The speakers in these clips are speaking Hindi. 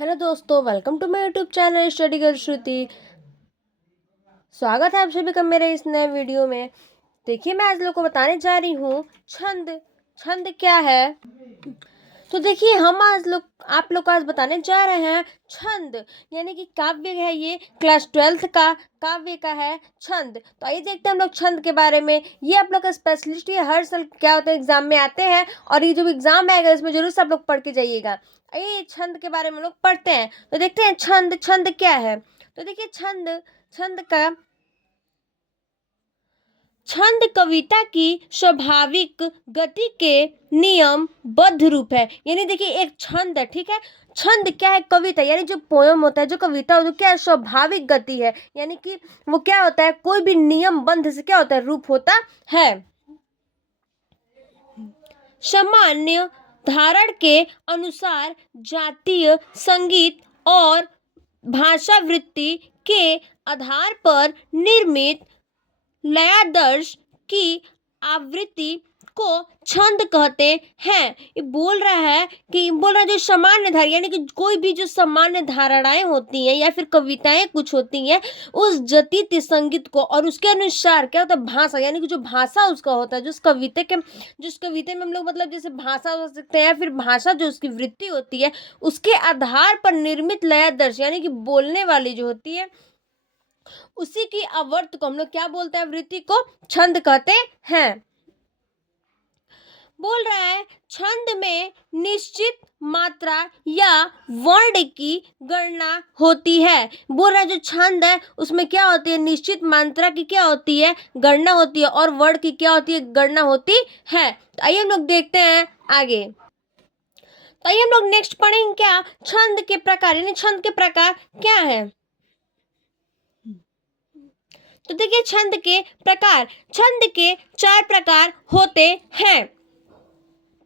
हेलो दोस्तों, welcome to my YouTube channel study girl Shruti. स्वागत है आप सभी का मेरे इस नए वीडियो में। देखिए, मैं आज लोग को बताने जा रही हूँ छंद। छंद क्या है? तो देखिए, हम आज लोग आप लोग को आज बताने जा रहे हैं छंद, यानी कि काव्य है। ये क्लास 12th का काव्य का है छंद। तो आइए देखते हैं हम लोग छंद के बारे में। ये आप लोग का स्पेशलिस्ट, ये हर साल क्या होता है एग्जाम में आते हैं, और ये जो एग्जाम आएगा इसमें जरूर से आप लोग पढ़ के जाइएगा। आइए छंद के बारे में हम लोग पढ़ते हैं। तो देखते हैं छंद। छंद क्या है? तो देखिए, छंद छंद का छंद कविता की स्वाभाविक गति के नियमबद्ध रूप है। यानी देखिए, एक छंद है, ठीक है। छंद क्या है? कविता, यानी जो पोयम होता है, जो कविता होता है, क्या है? स्वाभाविक गति है। यानी कि वो क्या होता है, कोई भी नियमबद्ध से क्या होता है, रूप होता है। सामान्य धारण के अनुसार जातीय संगीत और भाषावृत्ति के आधार पर निर्मित लयादर्श की आवृत्ति को छंद कहते हैं। ये बोल रहा है जो सामान्य धारा, यानी कि कोई भी जो सामान्य धारणाएं होती हैं या फिर कविताएं कुछ होती हैं, उस जतीय संगीत को और उसके अनुसार क्या होता है, भाषा, यानी कि जो भाषा उसका होता है, जिस कविता में हम लोग मतलब जैसे भाषा हो सकते हैं या फिर भाषा जो उसकी वृत्ति होती है, उसके आधार पर निर्मित लयादर्श, यानी कि बोलने वाली जो होती है, उसी की आवर्त को हम लोग क्या बोलते हैं, वृत्ति को छंद कहते हैं। बोल रहा है छंद में निश्चित मात्रा या वर्ण की गणना होती है। बोल रहा है जो छंद है उसमें क्या होती है, निश्चित मात्रा की क्या होती है, गणना होती है, और वर्ण की क्या होती है, गणना होती है। तो आइए हम लोग देखते हैं आगे। तो आइए हम लोग नेक्स्ट पढ़ेंगे क्या, छंद के प्रकार, यानी छंद के प्रकार क्या है। तो देखिए, छंद के 4 प्रकार होते हैं।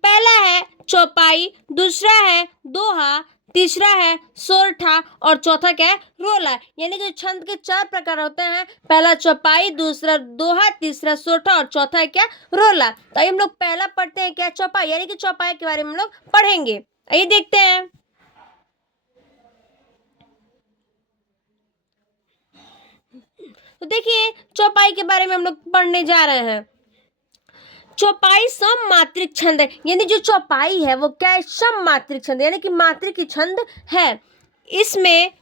पहला है चौपाई, दूसरा है दोहा, तीसरा है सोरठा, और चौथा क्या है, रोला। यानी कि छंद के 4 प्रकार होते हैं। पहला चौपाई, दूसरा दोहा, तीसरा सोरठा, और चौथा है क्या, रोला। तो आइए हम लोग पहला पढ़ते हैं क्या, चौपाई, यानी कि चौपाई के बारे में हम लोग पढ़ेंगे। आइए देखते हैं। तो देखिए, चौपाई के बारे में हम लोग पढ़ने जा रहे हैं। चौपाई सममात्रिक छंद है, यानी जो चौपाई है वो क्या है, सममात्रिक छंद, यानी कि मात्रिक की छंद है। इसमें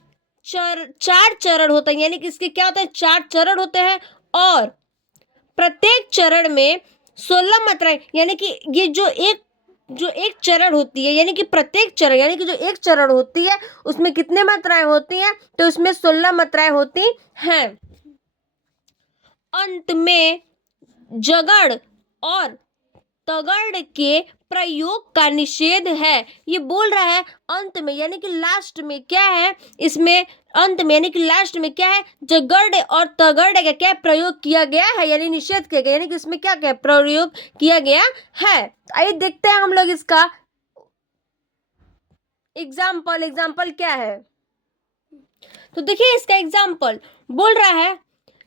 4 चरण होते हैं, यानी कि इसके क्या होते हैं, 4 चरण होते हैं, और प्रत्येक चरण में 16 मात्राएं, यानी कि ये जो एक चरण होती है, यानी कि प्रत्येक चरण, यानी कि जो एक चरण होती है उसमें कितने मात्राएं होती हैं, तो उसमें 16 मात्राएं होती हैं। अंत में जगड़ और तगड़ के प्रयोग का निषेध है। ये बोल रहा है अंत में, यानी कि लास्ट में क्या है, इसमें अंत में यानी कि लास्ट में क्या है, जगड़ और तगड़ का क्या प्रयोग किया गया है, यानी निषेध किया गया, यानी कि इसमें क्या क्या प्रयोग किया गया है। आइए देखते हैं हम लोग इसका एग्जाम्पल क्या है। तो देखिए, इसका एग्जाम्पल बोल रहा है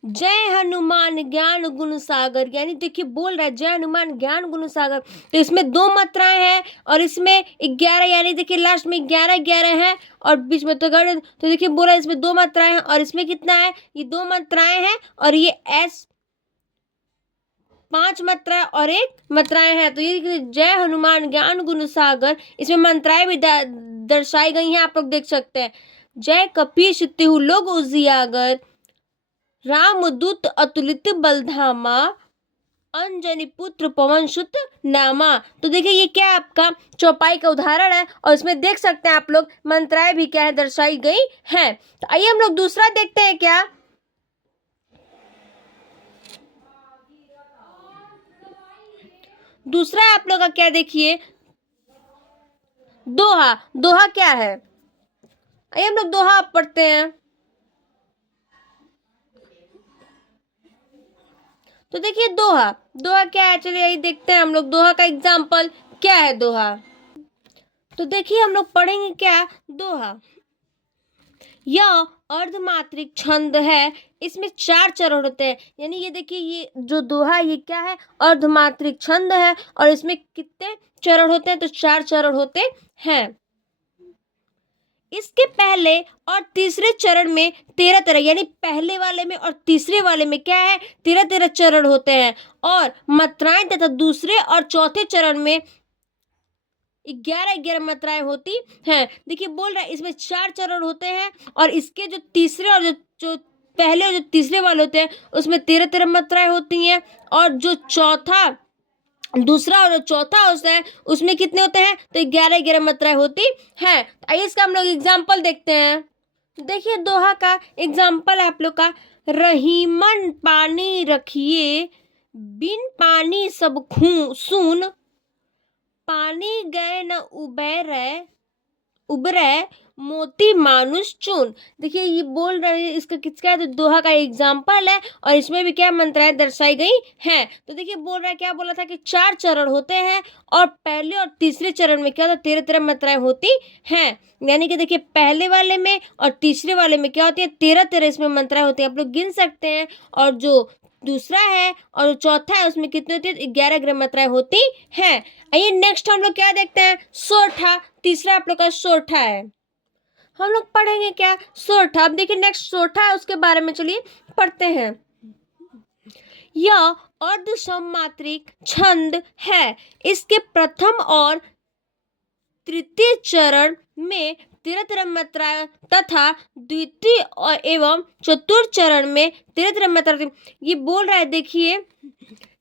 जय हनुमान ज्ञान गुण सागर, यानी देखिए बोल रहा है जय हनुमान ज्ञान गुण सागर। तो इसमें 2 मात्राएं हैं, और इसमें 11, यानी देखिए लास्ट में 11 है, और बीच में तो गढ़। तो देखिए बोल रहा है इसमें 2 मात्राएं हैं, और इसमें कितना है, ये 2 मात्राएं हैं, और ये एस 5 मात्राएं और 1 मात्राएं हैं। तो ये जय हनुमान ज्ञान गुण सागर, इसमें मात्राएं भी दर्शाई गई हैं, आप लोग देख सकते हैं। जय कपीश तिहु लोक उजियागर, रामदूत अतुलित बलधामा, अंजनी पुत्र पवन सुत नामा। तो देखिए, ये क्या है, आपका चौपाई का उदाहरण है, और इसमें देख सकते हैं आप लोग मंत्राएं भी क्या है, दर्शाई गई हैं। तो आइए हम लोग दूसरा देखते हैं क्या। दूसरा आप लोग का क्या, देखिए दोहा। दोहा क्या है, आइए हम लोग दोहा पढ़ते हैं। तो देखिए, दोहा दोहा क्या है, चलिए यही देखते हैं हम लोग दोहा का एग्जाम्पल क्या है दोहा। तो देखिए, हम लोग पढ़ेंगे क्या, दोहा। यह अर्धमात्रिक छंद है, इसमें 4 चरण होते हैं, यानी ये देखिए, ये जो दोहा ये क्या है, अर्धमात्रिक छंद है, और इसमें कितने चरण होते हैं, तो 4 चरण होते हैं। इसके पहले और तीसरे चरण में 13-13 यानी पहले वाले में और तीसरे वाले में क्या है 13-13 चरण होते हैं और मात्राएं तथा दूसरे और चौथे चरण में 11-11 मात्राएं होती हैं। देखिए बोल रहा है इसमें 4 चरण होते हैं और इसके जो तीसरे और जो पहले और जो तीसरे वाले होते हैं उसमें 13-13 मात्राएं होती हैं और जो दूसरा और जो चौथा होता है उसमें कितने होते हैं तो 11-11 मात्राएं होती हैं। तो आइए इसका हम लोग एग्जाम्पल देखते हैं। देखिए दोहा का एग्जाम्पल है आप लोग का, रहीमन पानी रखिए बिन पानी सब सून, पानी गए न उबरे मोती मानुष चून। देखिए ये बोल रहे हैं इसका किसका है तो दोहा का एग्जाम्पल है और इसमें भी क्या मंत्राएं दर्शाई गई हैं। तो देखिए बोल रहा है क्या बोला था कि 4 चरण होते हैं और पहले और तीसरे चरण में क्या होता है 13-13 मात्राएं होती हैं। यानी कि देखिए पहले वाले में और तीसरे वाले में क्या होती है 13-13 इसमें मात्राएं होती हैं, आप लोग गिन सकते हैं। और जो दूसरा है और चौथा है उसमें कितनी होती है 11-11 मात्राएं होती हैं। आइए नेक्स्ट हम लोग क्या देखते हैं सोरठा, तीसरा आप लोग का सोरठा है। हम लोग पढ़ेंगे क्या सोरठा। अब देखिए नेक्स्ट सोरठा है उसके बारे में चलिए पढ़ते हैं। यह अर्धसमात्रिक छंद है, इसके प्रथम और तृतीय चरण में 13-13 मात्राएं तथा द्वितीय और एवं चतुर्थ चरण में 13-13 मात्राएं। ये बोल रहा है देखिए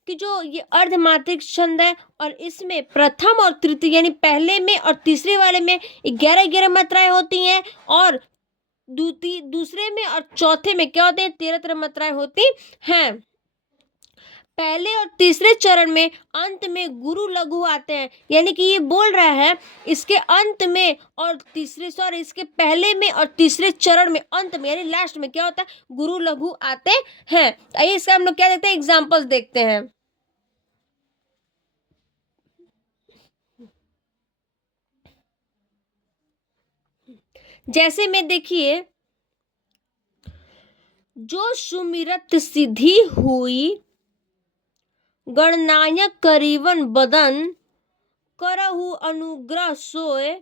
कि जो ये अर्धमात्रिक छंद है और इसमें प्रथम और तृतीय यानी पहले में और तीसरे वाले में 11-11 मात्राएं होती हैं और दूसरे में और चौथे में क्या होते हैं 13-13 मात्राएं होती हैं। पहले और तीसरे चरण में अंत में गुरु लघु आते हैं, यानी कि ये बोल रहा है इसके अंत में और इसके पहले में और तीसरे चरण में अंत में यानी लास्ट में क्या होता है गुरु लघु आते हैं। आइए इसका हम लोग क्या देखते हैं एग्जाम्पल्स देखते हैं। जैसे में देखिए, जो सुमिरत सिद्धि हुई गणनायक करीबन बदन, करहु अनुग्रह सोए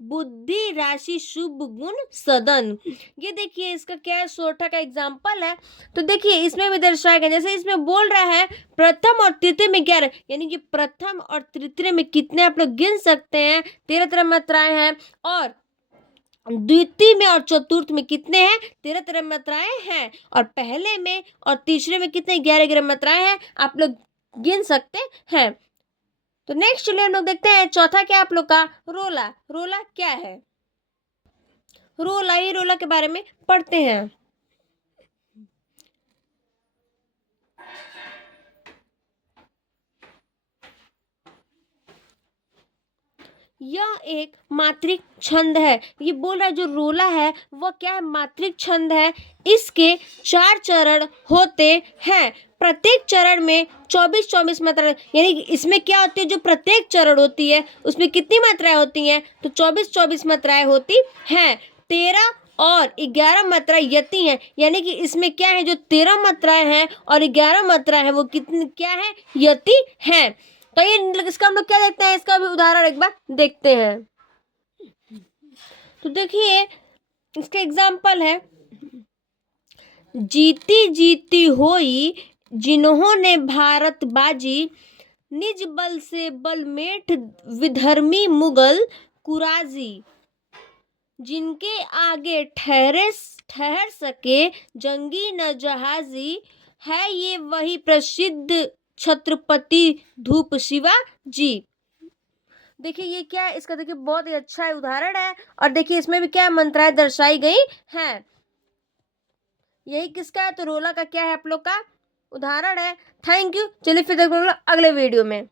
बुद्धि राशि शुभ गुण सदन। ये देखिए इसका क्या है सोरठा का एग्जाम्पल है। तो देखिए इसमें भी दर्शाया गया, जैसे इसमें बोल रहा है प्रथम और तृतीय में 11 यानी कि प्रथम और तृतीय में कितने आप लोग गिन सकते हैं 13-13 मात्राएं हैं और द्वितीय में और चतुर्थ में कितने हैं 13-13 मात्राएं हैं और पहले में और तीसरे में कितने 11-11 मात्राएं हैं आप लोग गिन सकते हैं। तो नेक्स्ट चलिए हम लोग देखते हैं चौथा क्या आप लोग का रोला। रोला क्या है रोला, ये रोला के बारे में पढ़ते हैं। यह एक मात्रिक छंद है। ये बोल रहा है जो रोला है वह क्या है मात्रिक छंद है। इसके 4 चरण होते हैं, प्रत्येक चरण में 24-24 मात्राएं यानी कि इसमें क्या होती है जो प्रत्येक चरण होती है उसमें कितनी मात्राएं होती हैं तो 24-24 मात्राएं होती हैं। 13 और 11 मात्राएं यति हैं, यानी कि इसमें क्या है जो 13 मात्राएं हैं और 11 मात्राएं हैं वो कितनी क्या है यति हैं। तो ये इसका हम लोग क्या देखते हैं इसका भी उदाहरण एक बार देखते हैं। तो देखिए इसका एग्जाम्पल है, जीती जीती होई जिन्होंने भारत बाजी, निज बल से बलमेट विधर्मी मुगल कुराजी, जिनके आगे ठहर सके जंगी न जहाजी, है ये वही प्रसिद्ध छत्रपति धूप शिवा जी। देखिए ये क्या है इसका देखिए बहुत ही अच्छा उदाहरण है और देखिए इसमें भी क्या मंत्राएं दर्शाई गई हैं। यही किसका है तो रोला का क्या है आप लोग का उदाहरण है। थैंक यू, चलिए फिर देखो अगले वीडियो में।